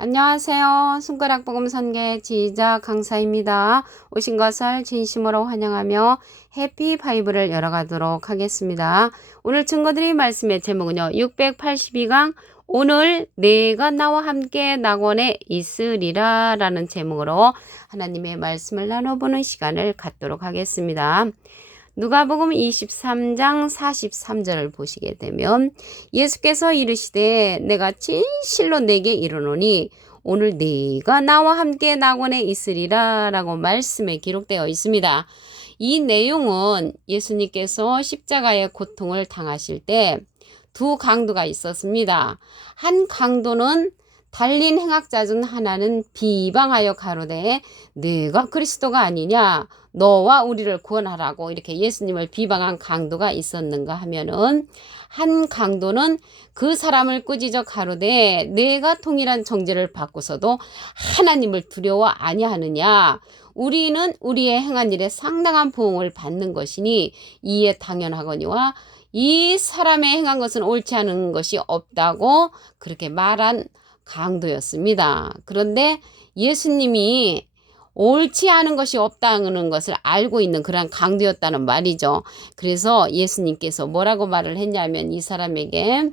안녕하세요. 손가락 복음 선계 지휘자 강사입니다. 오신 것을 진심으로 환영하며 해피 바이블을 열어가도록 하겠습니다. 오늘 증거드릴 말씀의 제목은요. 682강 오늘 내가 나와 함께 낙원에 있으리라 라는 제목으로 하나님의 말씀을 나눠보는 시간을 갖도록 하겠습니다. 누가복음 23장 43절을 보시게 되면 예수께서 이르시되 내가 진실로 내게 이르노니 오늘 네가 나와 함께 낙원에 있으리라 라고 말씀에 기록되어 있습니다. 이 내용은 예수님께서 십자가의 고통을 당하실 때 두 강도가 있었습니다. 한 강도는 달린 행악자 중 하나는 비방하여 가로되 네가 그리스도가 아니냐 너와 우리를 구원하라고 이렇게 예수님을 비방한 강도가 있었는가 하면은 한 강도는 그 사람을 꾸짖어 가로되 내가 통일한 정죄를 받고서도 하나님을 두려워 아니하느냐 우리는 우리의 행한 일에 상당한 보응을 받는 것이니 이에 당연하거니와 이 사람의 행한 것은 옳지 않은 것이 없다고 그렇게 말한 강도였습니다. 그런데 예수님이 옳지 않은 것이 없다는 것을 알고 있는 그런 강도였다는 말이죠. 그래서 예수님께서 뭐라고 말을 했냐면 이 사람에게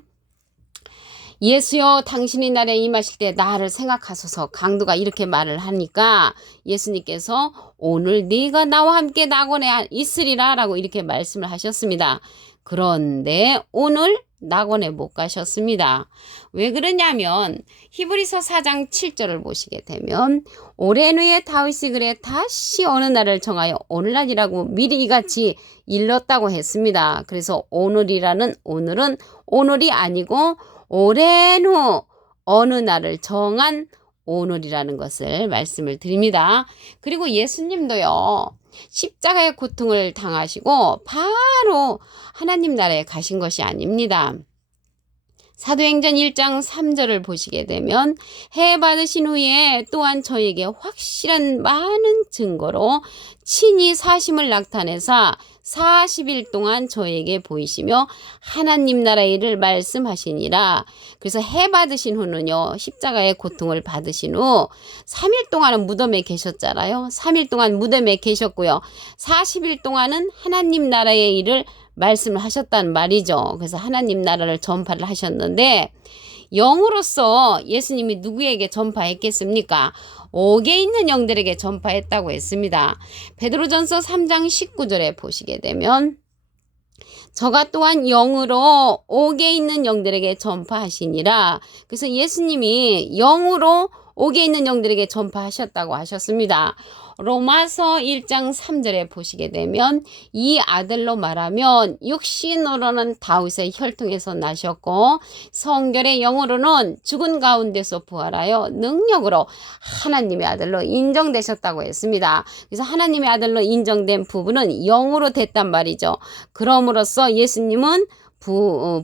예수여 당신이 날에 임하실 때 나를 생각하소서 강도가 이렇게 말을 하니까 예수님께서 오늘 네가 나와 함께 낙원에 있으리라 라고 이렇게 말씀을 하셨습니다. 그런데 오늘 낙원에 못 가셨습니다. 왜 그러냐면 히브리서 4장 7절을 보시게 되면 오랜 후에 다윗이 그래 다시 어느 날을 정하여 오늘날이라고 미리 이같이 일렀다고 했습니다. 그래서 오늘이라는 오늘은 오늘이 아니고 오랜 후 어느 날을 정한 오늘이라는 것을 말씀을 드립니다. 그리고 예수님도요. 십자가의 고통을 당하시고 바로 하나님 나라에 가신 것이 아닙니다. 사도행전 1장 3절을 보시게 되면 해 받으신 후에 또한 저에게 확실한 많은 증거로 친히 사심을 나타내사 40일 동안 저에게 보이시며 하나님 나라의 일을 말씀하시니라. 그래서 해 받으신 후는요. 십자가의 고통을 받으신 후 3일 동안은 무덤에 계셨잖아요. 3일 동안 무덤에 계셨고요. 40일 동안은 하나님 나라의 일을 말씀을 하셨단 말이죠. 그래서 하나님 나라를 전파를 하셨는데 영으로서 예수님이 누구에게 전파했겠습니까? 옥에 있는 영들에게 전파했다고 했습니다. 베드로전서 3장 19절에 보시게 되면 저가 또한 영으로 옥에 있는 영들에게 전파하시니라. 그래서 예수님이 영으로 옥에 있는 영들에게 전파하셨다고 하셨습니다. 로마서 1장 3절에 보시게 되면 이 아들로 말하면 육신으로는 다윗의 혈통에서 나셨고 성결의 영으로는 죽은 가운데서 부활하여 능력으로 하나님의 아들로 인정되셨다고 했습니다. 그래서 하나님의 아들로 인정된 부분은 영으로 됐단 말이죠. 그럼으로써 예수님은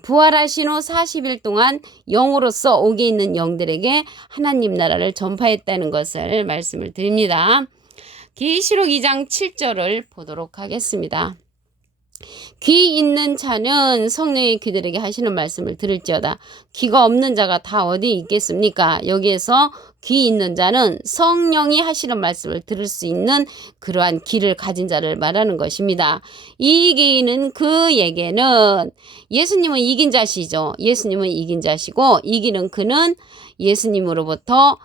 부활하신 후 40일 동안 영으로서 옥에 있는 영들에게 하나님 나라를 전파했다는 것을 말씀을 드립니다. 계시록 2장 7절을 보도록 하겠습니다. 귀 있는 자는 성령의 귀들에게 하시는 말씀을 들을지어다. 귀가 없는 자가 다 어디 있겠습니까? 여기에서 귀 있는 자는 성령이 하시는 말씀을 들을 수 있는 그러한 귀를 가진 자를 말하는 것입니다. 이기는 그에게는 예수님은 이긴 자시죠. 예수님은 이긴 자시고 이기는 그는 예수님으로부터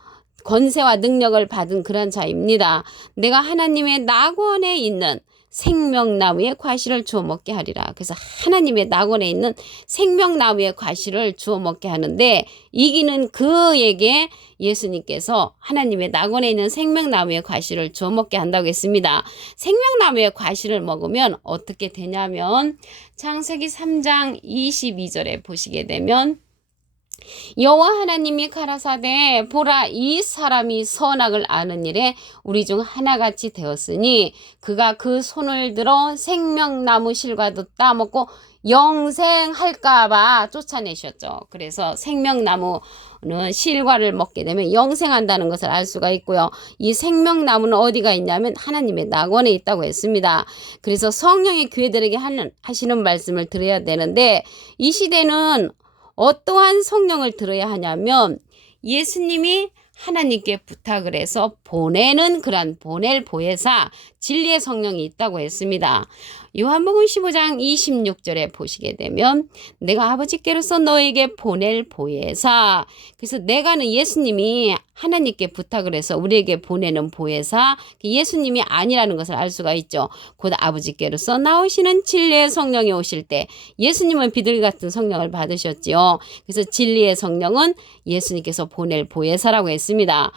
권세와 능력을 받은 그런 자입니다. 내가 하나님의 낙원에 있는 생명나무의 과실을 주워 먹게 하리라. 그래서 하나님의 낙원에 있는 생명나무의 과실을 주워 먹게 하는데 이기는 그에게 예수님께서 하나님의 낙원에 있는 생명나무의 과실을 주워 먹게 한다고 했습니다. 생명나무의 과실을 먹으면 어떻게 되냐면 창세기 3장 22절에 보시게 되면 여호와 하나님이 가라사대 보라 이 사람이 선악을 아는 일에 우리 중 하나같이 되었으니 그가 그 손을 들어 생명나무 실과도 따먹고 영생할까봐 쫓아내셨죠. 그래서 생명나무는 실과를 먹게 되면 영생한다는 것을 알 수가 있고요. 이 생명나무는 어디가 있냐면 하나님의 낙원에 있다고 했습니다. 그래서 성령의 교회들에게 하시는 말씀을 들어야 되는데 이 시대는 어떠한 성령을 들어야 하냐면 예수님이 하나님께 부탁을 해서 보내는 그런 보낼 보혜사 진리의 성령이 있다고 했습니다. 요한복음 15장 26절에 보시게 되면 내가 아버지께로서 너에게 보낼 보혜사, 그래서 내가는 예수님이 하나님께 부탁을 해서 우리에게 보내는 보혜사, 예수님이 아니라는 것을 알 수가 있죠. 곧 아버지께로서 나오시는 진리의 성령이 오실 때, 예수님은 비둘기 같은 성령을 받으셨지요. 그래서 진리의 성령은 예수님께서 보낼 보혜사라고 했습니다.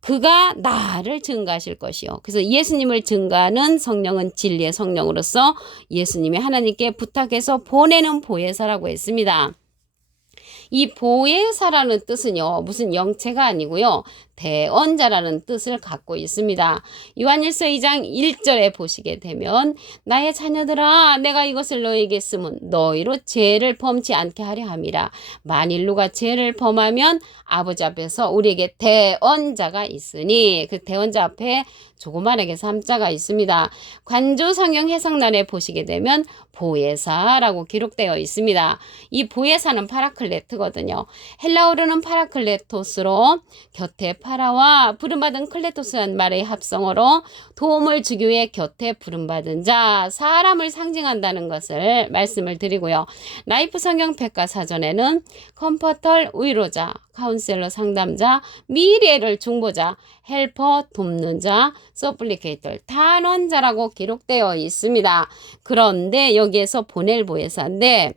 그가 나를 증거하실 것이요. 그래서 예수님을 증거하는 성령은 진리의 성령으로서 예수님이 하나님께 부탁해서 보내는 보혜사라고 했습니다. 이 보혜사라는 뜻은요, 무슨 영체가 아니고요, 대언자라는 뜻을 갖고 있습니다. 요한일서 2장 1절에 보시게 되면 나의 자녀들아 내가 이것을 너에게 쓰면 너희로 죄를 범치 않게 하려 함이라. 만일 누가 죄를 범하면 아버지 앞에서 우리에게 대언자가 있으니, 그 대언자 앞에 조그만하게 삼자가 있습니다. 관조 성경 해석란에 보시게 되면 보혜사라고 기록되어 있습니다. 이 보혜사는 파라클레트거든요. 헬라어로는 파라클레토스로 곁에 파라와 부름받은 클레토스란 말의 합성어로 도움을 주기 위해 곁에 부름받은 자, 사람을 상징한다는 것을 말씀을 드리고요. 라이프 성경 백과사전에는 컴포터 위로자, 카운셀러 상담자, 미래를 중보자, 헬퍼 돕는 자, 서플리케이터 탄원자라고 기록되어 있습니다. 그런데 여기에서 보낼 보혜사인데,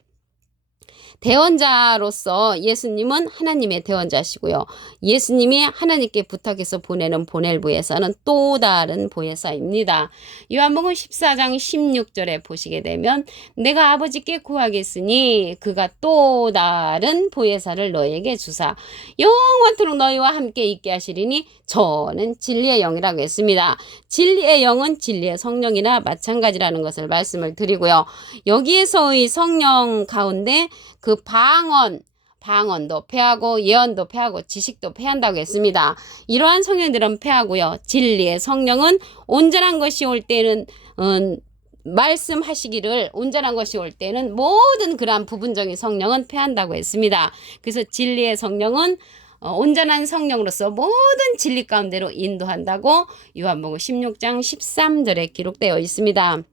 대언자로서 예수님은 하나님의 대언자시고요. 예수님이 하나님께 부탁해서 보내는 보낼 보혜사는 또 다른 보혜사입니다. 요한복음 14장 16절에 보시게 되면 내가 아버지께 구하겠으니 그가 또 다른 보혜사를 너에게 주사 영원토록 너희와 함께 있게 하시리니 저는 진리의 영이라고 했습니다. 진리의 영은 진리의 성령이나 마찬가지라는 것을 말씀을 드리고요. 여기에서의 성령 가운데 그 방언도 패하고 예언도 패하고 지식도 패한다고 했습니다. 이러한 성령들은 패하고요. 진리의 성령은 온전한 것이 올 때는 말씀하시기를 온전한 것이 올 때는 모든 그러한 부분적인 성령은 패한다고 했습니다. 그래서 진리의 성령은 온전한 성령으로서 모든 진리 가운데로 인도한다고 요한복음 16장 13절에 기록되어 있습니다.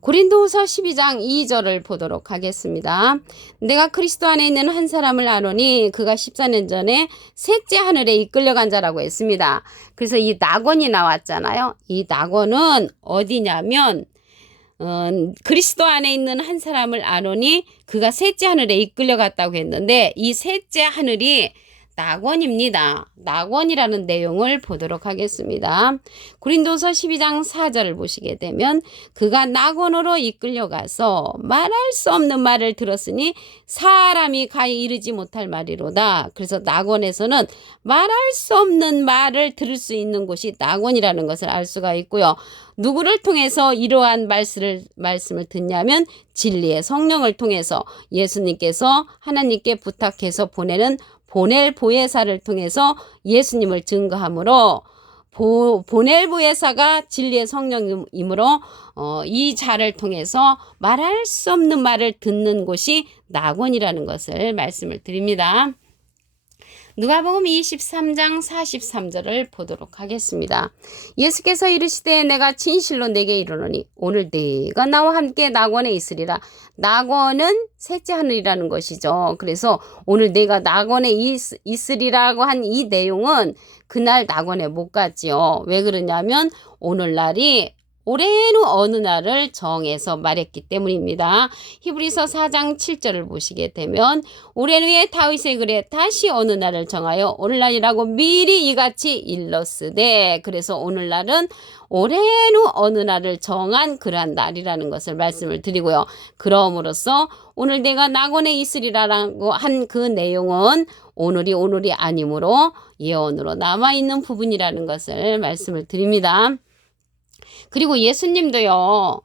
고린도후서 12장 2절을 보도록 하겠습니다. 내가 그리스도 안에 있는 한 사람을 아노니 그가 14년 전에 셋째 하늘에 이끌려간 자라고 했습니다. 그래서 이 낙원이 나왔잖아요. 이 낙원은 어디냐면 그리스도 안에 있는 한 사람을 아노니 그가 셋째 하늘에 이끌려갔다고 했는데, 이 셋째 하늘이 낙원입니다. 낙원이라는 내용을 보도록 하겠습니다. 고린도서 12장 4절을 보시게 되면 그가 낙원으로 이끌려가서 말할 수 없는 말을 들었으니 사람이 가히 이르지 못할 말이로다. 그래서 낙원에서는 말할 수 없는 말을 들을 수 있는 곳이 낙원이라는 것을 알 수가 있고요. 누구를 통해서 이러한 말씀을 듣냐면 진리의 성령을 통해서 예수님께서 하나님께 부탁해서 보낼 보혜사를 통해서 예수님을 증거하므로 보낼 보혜사가 진리의 성령이므로 이 자를 통해서 말할 수 없는 말을 듣는 곳이 낙원이라는 것을 말씀을 드립니다. 누가복음 23장 43절을 보도록 하겠습니다. 예수께서 이르시되 내가 진실로 내게 이르노니 오늘 네가 나와 함께 낙원에 있으리라. 낙원은 셋째 하늘이라는 것이죠. 그래서 오늘 내가 낙원에 있으리라고 한 이 내용은 그날 낙원에 못 갔지요. 왜 그러냐면 오늘날이 올해는 어느 날을 정해서 말했기 때문입니다. 히브리서 4장 7절을 보시게 되면 올해는 왜 다윗의 글에 다시 어느 날을 정하여 오늘날이라고 미리 이같이 일렀으되, 그래서 오늘날은 올해는 어느 날을 정한 그러한 날이라는 것을 말씀을 드리고요. 그러므로써 오늘 내가 낙원에 있으리라고 한 그 내용은 오늘이 아니므로 예언으로 남아있는 부분이라는 것을 말씀을 드립니다. 그리고 예수님도요,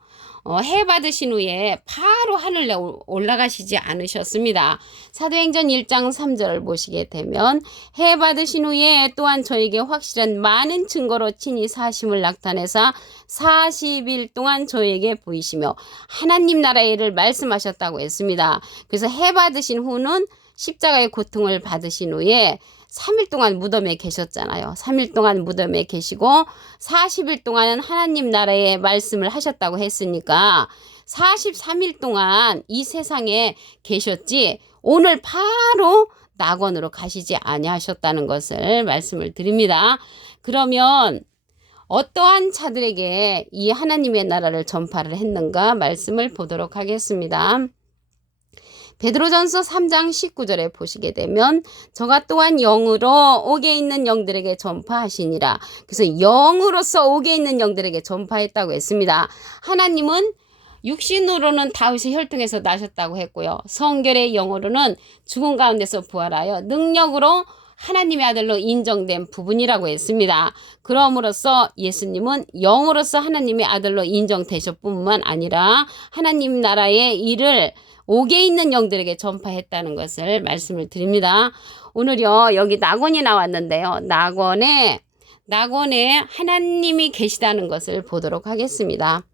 해 받으신 후에 바로 하늘에 올라가시지 않으셨습니다. 사도행전 1장 3절을 보시게 되면 해 받으신 후에 또한 저에게 확실한 많은 증거로 친히 사심을 나타내사 40일 동안 저에게 보이시며 하나님 나라의 일을 말씀하셨다고 했습니다. 그래서 해 받으신 후는 십자가의 고통을 받으신 후에 3일 동안 무덤에 계셨잖아요. 3일 동안 무덤에 계시고 40일 동안은 하나님 나라의 말씀을 하셨다고 했으니까 43일 동안 이 세상에 계셨지 오늘 바로 낙원으로 가시지 아니하셨다는 것을 말씀을 드립니다. 그러면 어떠한 자들에게 이 하나님의 나라를 전파를 했는가 말씀을 보도록 하겠습니다. 베드로전서 3장 19절에 보시게 되면 저가 또한 영으로 옥에 있는 영들에게 전파하시니라. 그래서 영으로서 옥에 있는 영들에게 전파했다고 했습니다. 하나님은 육신으로는 다윗의 혈통에서 나셨다고 했고요. 성결의 영으로는 죽은 가운데서 부활하여 능력으로 하나님의 아들로 인정된 부분이라고 했습니다. 그럼으로써 예수님은 영으로서 하나님의 아들로 인정되셨 뿐만 아니라 하나님 나라의 일을 옥에 있는 영들에게 전파했다는 것을 말씀을 드립니다. 오늘요 여기 낙원이 나왔는데요. 낙원에 하나님이 계시다는 것을 보도록 하겠습니다.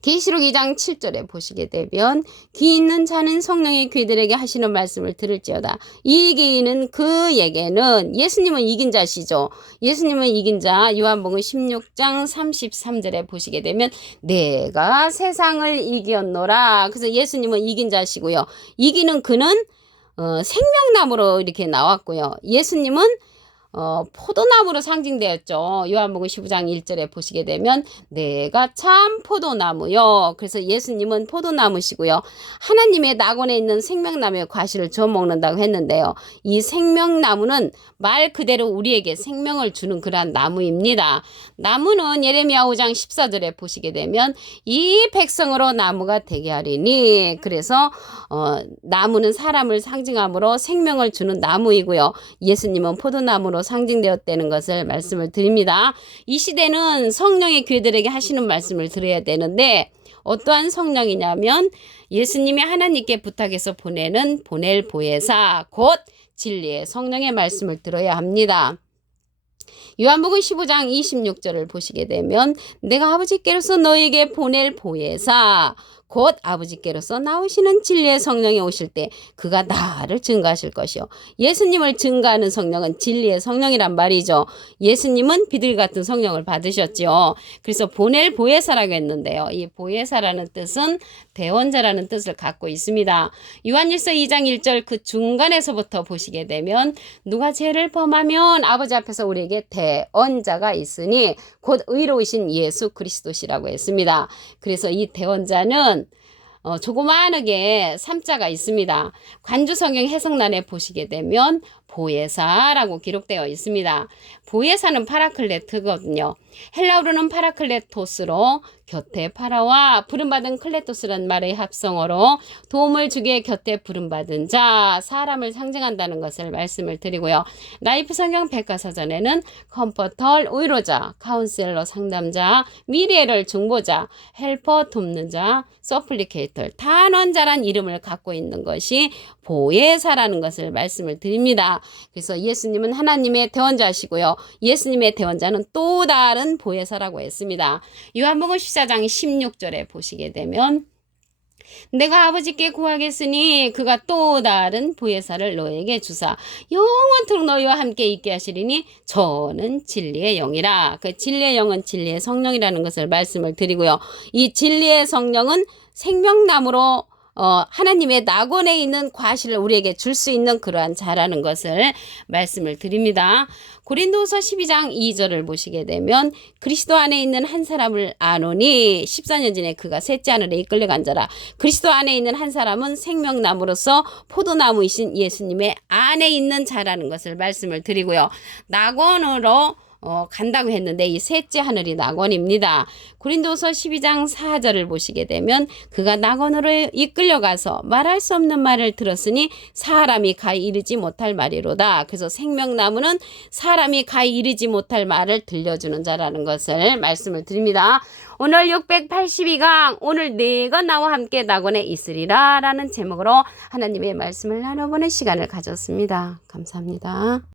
계시록 2장 7절에 보시게 되면 귀 있는 자는 성령의 귀들에게 하시는 말씀을 들을지어다. 이 귀는 그에게는 예수님은 이긴 자시죠. 예수님은 이긴 자. 요한복음 16장 33절에 보시게 되면 내가 세상을 이겼노라. 그래서 예수님은 이긴 자시고요. 이기는 그는 생명나무로 이렇게 나왔고요. 예수님은 포도나무로 상징되었죠. 요한복음 15장 1절에 보시게 되면 내가 참 포도나무요. 그래서 예수님은 포도나무시고요. 하나님의 낙원에 있는 생명나무의 과실을 주워 먹는다고 했는데요. 이 생명나무는 말 그대로 우리에게 생명을 주는 그러한 나무입니다. 나무는 예레미야 5장 14절에 보시게 되면 이 백성으로 나무가 되게 하리니 그래서 나무는 사람을 상징함으로 생명을 주는 나무이고요. 예수님은 포도나무로 상징되었다는 것을 말씀을 드립니다. 이 시대는 성령의 교회들에게 하시는 말씀을 들어야 되는데 어떠한 성령이냐면 예수님이 하나님께 부탁해서 보낼 보혜사 곧 진리의 성령의 말씀을 들어야 합니다. 요한복음 15장 26절을 보시게 되면 내가 아버지께로서 너에게 보낼 보혜사 곧 아버지께로서 나오시는 진리의 성령이 오실 때 그가 나를 증거하실 것이요. 예수님을 증거하는 성령은 진리의 성령이란 말이죠. 예수님은 비둘기 같은 성령을 받으셨죠. 그래서 보낼 보혜사라고 했는데요. 이 보혜사라는 뜻은 대원자라는 뜻을 갖고 있습니다. 요한일서 2장 1절 그 중간에서부터 보시게 되면 누가 죄를 범하면 아버지 앞에서 우리에게 대언자가 있으니 곧 의로우신 예수 그리스도시라고 했습니다. 그래서 이 대언자는 조그마하게 3자가 있습니다. 관주성경 해석란에 보시게 되면 보혜사라고 기록되어 있습니다. 보혜사는 파라클레트거든요. 헬라어로는 파라클레토스로 곁에 파라와 부름받은 클레토스란 말의 합성어로 도움을 주기에 곁에 부름받은 자, 사람을 상징한다는 것을 말씀을 드리고요. 라이프 성경 백과사전에는 컴포터, 위로자, 카운셀러, 상담자, 미리에를 중보자, 헬퍼, 돕는 자, 서플리케이터, 단원자란 이름을 갖고 있는 것이 보혜사라는 것을 말씀을 드립니다. 그래서 예수님은 하나님의 대원자시고요. 예수님의 대원자는 또 다른 보혜사라고 했습니다. 요한복음 14장 16절에 보시게 되면 내가 아버지께 구하겠으니 그가 또 다른 보혜사를 너에게 주사 영원토록 너희와 함께 있게 하시리니 저는 진리의 영이라. 그 진리의 영은 진리의 성령이라는 것을 말씀을 드리고요. 이 진리의 성령은 생명나무로 하나님의 낙원에 있는 과실을 우리에게 줄 수 있는 그러한 자라는 것을 말씀을 드립니다. 고린도후서 12장 2절을 보시게 되면 그리스도 안에 있는 한 사람을 아노니 14년 전에 그가 셋째 하늘에 이끌려간 자라. 그리스도 안에 있는 한 사람은 생명나무로서 포도나무이신 예수님의 안에 있는 자라는 것을 말씀을 드리고요. 낙원으로 간다고 했는데 이 셋째 하늘이 낙원입니다. 고린도서 12장 4절을 보시게 되면 그가 낙원으로 이끌려가서 말할 수 없는 말을 들었으니 사람이 가히 이르지 못할 말이로다. 그래서 생명나무는 사람이 가히 이르지 못할 말을 들려주는 자라는 것을 말씀을 드립니다. 오늘 682강 오늘 내가 나와 함께 낙원에 있으리라 라는 제목으로 하나님의 말씀을 나눠보는 시간을 가졌습니다. 감사합니다.